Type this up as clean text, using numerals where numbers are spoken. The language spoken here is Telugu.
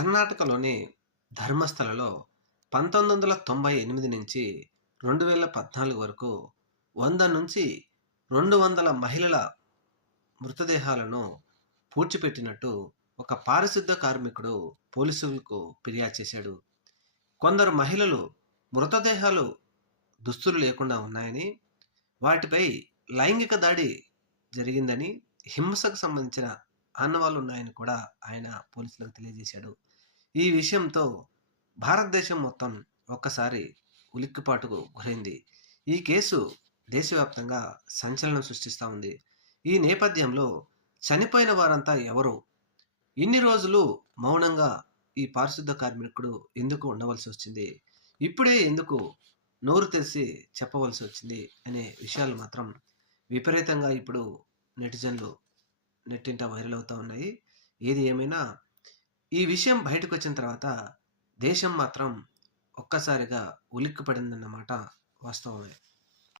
కర్ణాటకలోని ధర్మస్థలలో 1998 నుంచి 2014 వరకు 100 నుంచి 200 మహిళల మృతదేహాలను పూడ్చిపెట్టినట్టు ఒక పారిశుద్ధ కార్మికుడు పోలీసులకు ఫిర్యాదు చేశాడు. కొందరు మహిళలు మృతదేహాలు దుస్తులు లేకుండా ఉన్నాయని, వాటిపై లైంగిక దాడి జరిగిందని, హింసకు సంబంధించిన ఆనవాళ్లు ఉన్నాయని కూడా ఆయన పోలీసులకు తెలియజేశాడు. ఈ విషయంతో భారతదేశం మొత్తం ఒక్కసారి ఉలిక్కిపాటుకు గురైంది. ఈ కేసు దేశవ్యాప్తంగా సంచలనం సృష్టిస్తూ ఉంది. ఈ నేపథ్యంలో చనిపోయిన వారంతా ఎవరు, ఇన్ని రోజులు మౌనంగా ఈ పారిశుద్ధ కార్మికుడు ఎందుకు ఉండవలసి వచ్చింది, ఇప్పుడే ఎందుకు నోరు తెరిచి చెప్పవలసి వచ్చింది అనే విషయాలు మాత్రం విపరీతంగా ఇప్పుడు నెటిజన్లు నెట్టింట వైరల్ అవుతూ ఉన్నాయి. ఏది ఏమైనా ఈ విషయం బయటకు వచ్చిన తర్వాత దేశం మాత్రం ఒక్కసారిగా ఉలిక్కిపడిందన్నమాట వాస్తవమే.